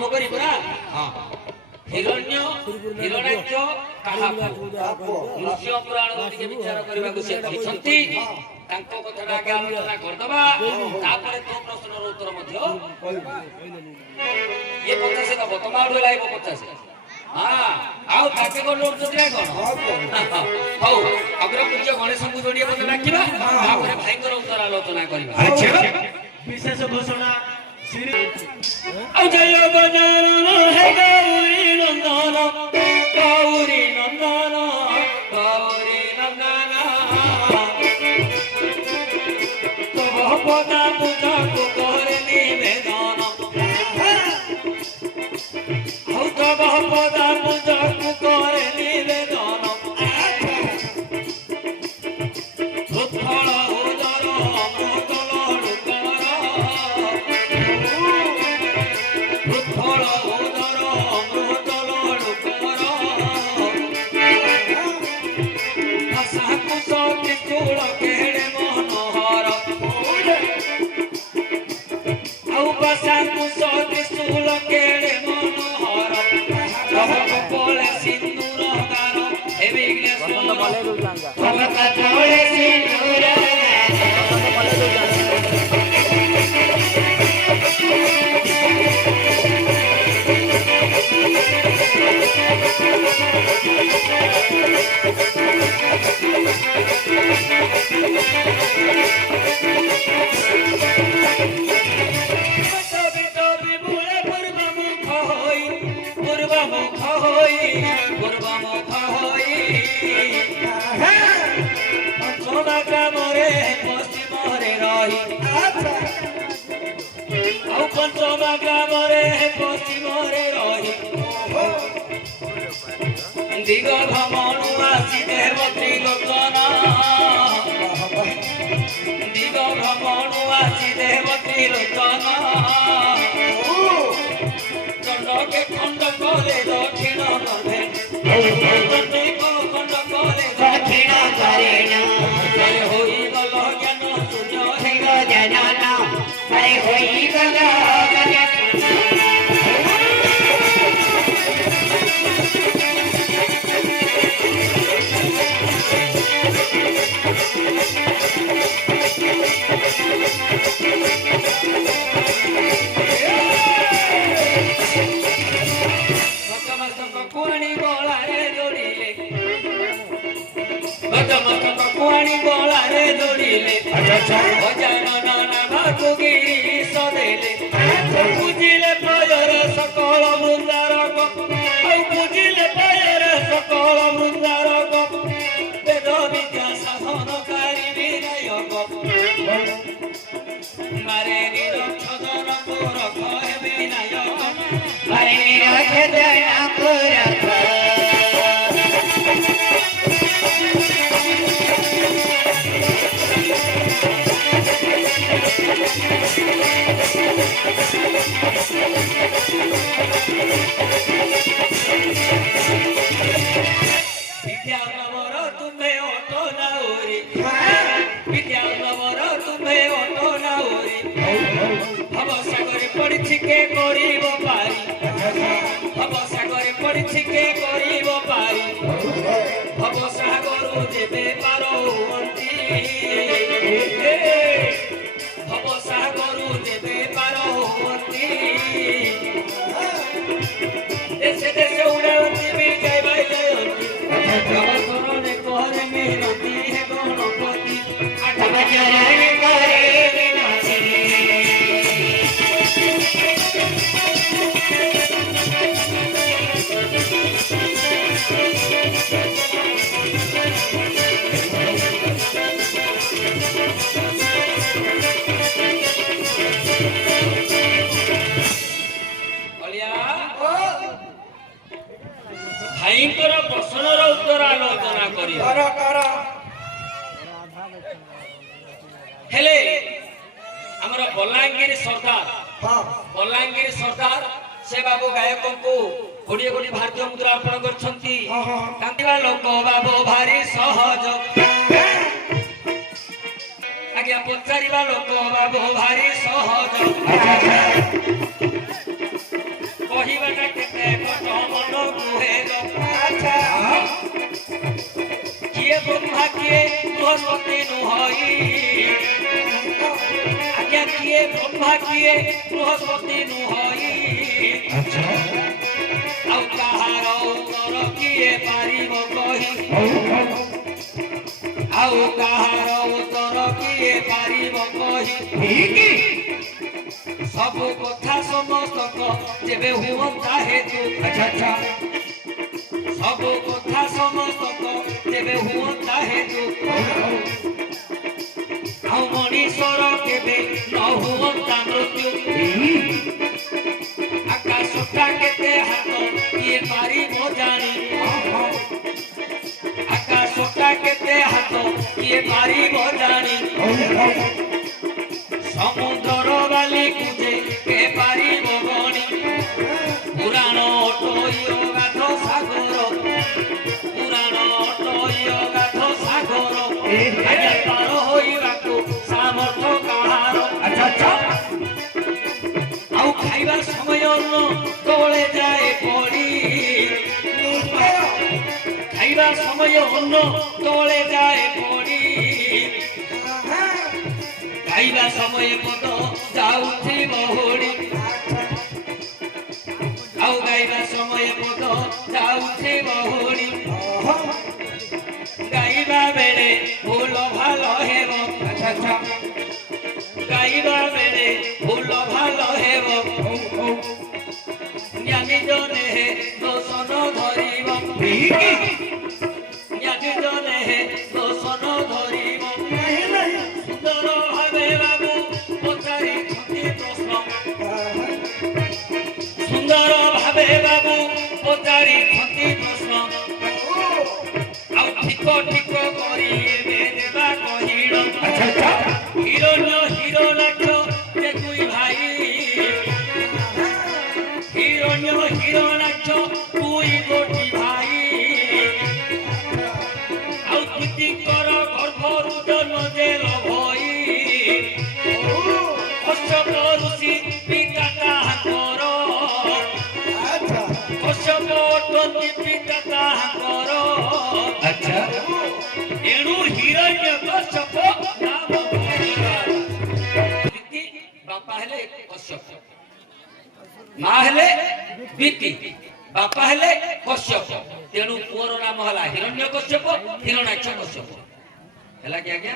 आरंभ करी पुरा हां हिरण्य हिरण्याक्ष काहाकु नृसिंह पुराण टिके विचार करबा को से कहछंती तांको कथडा के आलोचना करदबा तापर तो प्रश्नर उत्तर मध्य ये 50 का बतमाडो लाइव 50 हां आउ ताके को नोट दिया कोन हौ अग्र पूज्य गणेश को जोडिया बत डाकिबा तापर भाईकर उत्तर आलोचना करबा अच्छा विशेष घोषणा श्री अजय बजारन है गौरी नंदन गौरी नंदन गौरी नंदन तो पदा पूजा को करे निवेदन हौ तो पदा पूजा को करे निवेदन उत्थल उदर अमृतल लुकर उत्थल उदर अमृतल लुकर भाषा कुश त्रिशूल केड़े मनोहर आउ भाषा कुश त्रिशूल केड़े मनोहर कपले सिंदूर गार हे विघ्नेश्वर सिंदूर पंचमा ग्रामरे पश्चिमरे रही दिग भ्रमणु आसी देवती लोचना दिग भ्रमणु आसी देवती लोचना चंड के खंड करे दक्षिण नभे खंड करे दक्षिण करेण हरे होई गल ज्ञान शून्य हे ज्ञान हरे होई गल कुआणी गोलारे जोड़िले भजन नाना कुगिरी सदेले पूजिले पायर सकल वृंदार पूजिले पायर सकल वृंदार वेद विद्या साधनकारी विनायक मारे निरक्षर पुरख हे विनायक मारे निरक्षर पुरख विद्यानवर तुम्हें ऑटो नाउरी विद्यानवर तुम्हें ऑटो नाउरी भव सागर पड़ी के करीब पारी भव सागर पड़ी के करीब पारी भव सागर जेबे पारो अंती भव सागर जेबे पारो अंती देशे देशे उड़ाती भी जय भाई जय करने करे मेहनती है गणपति आठ बजरन करे विनाशी भाईंकर प्रश्नर उत्तर आलोचना करी हेले हमर बलांगीर सरदार से बाबू गायक को कोड़िए कोड़ी भारतीय मुद्रा अर्पण करछंती कांदिबा लोक बाबू भारी सहज आज्ञा पचारिबा लोक बाबू भारी सहज କୁହେ କିଏ ବ୍ରହ୍ମା କିଏ ବୃହସ୍ପତି ନୁହଇ ଆଜ୍ଞା କିଏ ବ୍ରହ୍ମା କିଏ ବୃହସ୍ପତି ନୁହଇ ଆଉ କାହାର ଉତ୍ତର କିଏ ପାରିବ କହି ଆଉ କାହାର ଉତ୍ତର କିଏ ପାରିବ କହି ସବୁ କଥା ସମସ୍ତଙ୍କ ଯେବେ ହୁଅନ୍ତା ହେତୁ ସବୁ କଥା ସମସ୍ତଙ୍କ ଯେବେ ହୁଅନ୍ତା ହେତୁ ଆଉ ମଣିଷର କେବେ ନ ହୁଅନ୍ତା ମୃତ୍ୟୁ ଆକାଶଟା କେତେ ହାତ କିଏ ପାରିବ ଜାଣି ଆକାଶଟା କେତେ ହାତ କିଏ ପାରିବ ଜାଣି ସମୁଦ୍ରର ବାଲିକୁ ଯେ କେ ପାରିବ ଗଣି ପୁରାଣ ଅଟୋଇ ଅଗାଧ ସାଗର ପୁରାଣ ଅଟୋଇ ଅଗାଧ ସାଗର ଆଜ୍ଞା ପାର ହୋଇବାକୁ ସାମର୍ଥ୍ୟ କାହାର ଆଉ ଖାଇବା ସମୟ ତଳେ ଯାଏ ପଡ଼ି ଖାଇବା ସମୟ ତଳେ ଯାଏ ପଡ଼ି ଖାଇବା ସମୟ ପଦ ଯାଉଛି ବହୁଡ଼ି ଆଉ ଗାଇବା ସମୟ ପଦ ଯାଉଛି ବହୁଡ଼ି ଗାଇବା ବେଳେ ଭୁଲ ଭଲ ହେବ ଗାଇବା ବେଳେ ଭୁଲ ଭଲ ହେବ ଜ୍ଞାନୀ ଜନେ ଦୋଷନ ଧରିବ ଜ୍ଞାନୀ ଜନେ ଦୋଷନ ଧରିବ ସୁନ୍ଦର ଭାବେ ବାବୁ ପଚାରିଛନ୍ତି ପ୍ରଶ୍ନ ସୁନ୍ଦର ଭାବେ ବାବୁ ପଚାରିଛନ୍ତି ପ୍ରଶ୍ନ ଆଉ ଠିକ ଠିକ କରି ଏବେ ଦେବା କହିଲ ହିରଣ୍ୟ ହିରଣାକ୍ଷ ଯେ ଦୁଇ ଭାଇ ହିରଣ୍ୟ ହିରଣାକ୍ଷ ଦୁଇ ଗୋଟି ଭାଇ ଆଉ ଦ୍ୱିତୀଙ୍କର ଗର୍ଭରୁ ଜନ୍ମ ଦେଲ ଭଇ କଶ୍ୟପ ଋଷି ପିତା ତାହାଙ୍କର କଶ୍ୟପ ଅଟନ୍ତି ପିତା ତାହାଙ୍କର ଏଣୁ ହିରଣ୍ୟ କଶ୍ୟପ ନାମ ଦ୍ୱିତି ବାପା ହେଲେ କଶ୍ୟପ ମା ହେଲେ ଦ୍ୱିତି ବାପା ହେଲେ କଶ୍ୟପ ତେଣୁ ପୁଅର ନାମ ହେଲା ହିରଣ୍ୟ କଶ୍ୟପ ହିରଣାକ୍ଷ କଶ୍ୟପ ହେଲା କି ଆଜ୍ଞା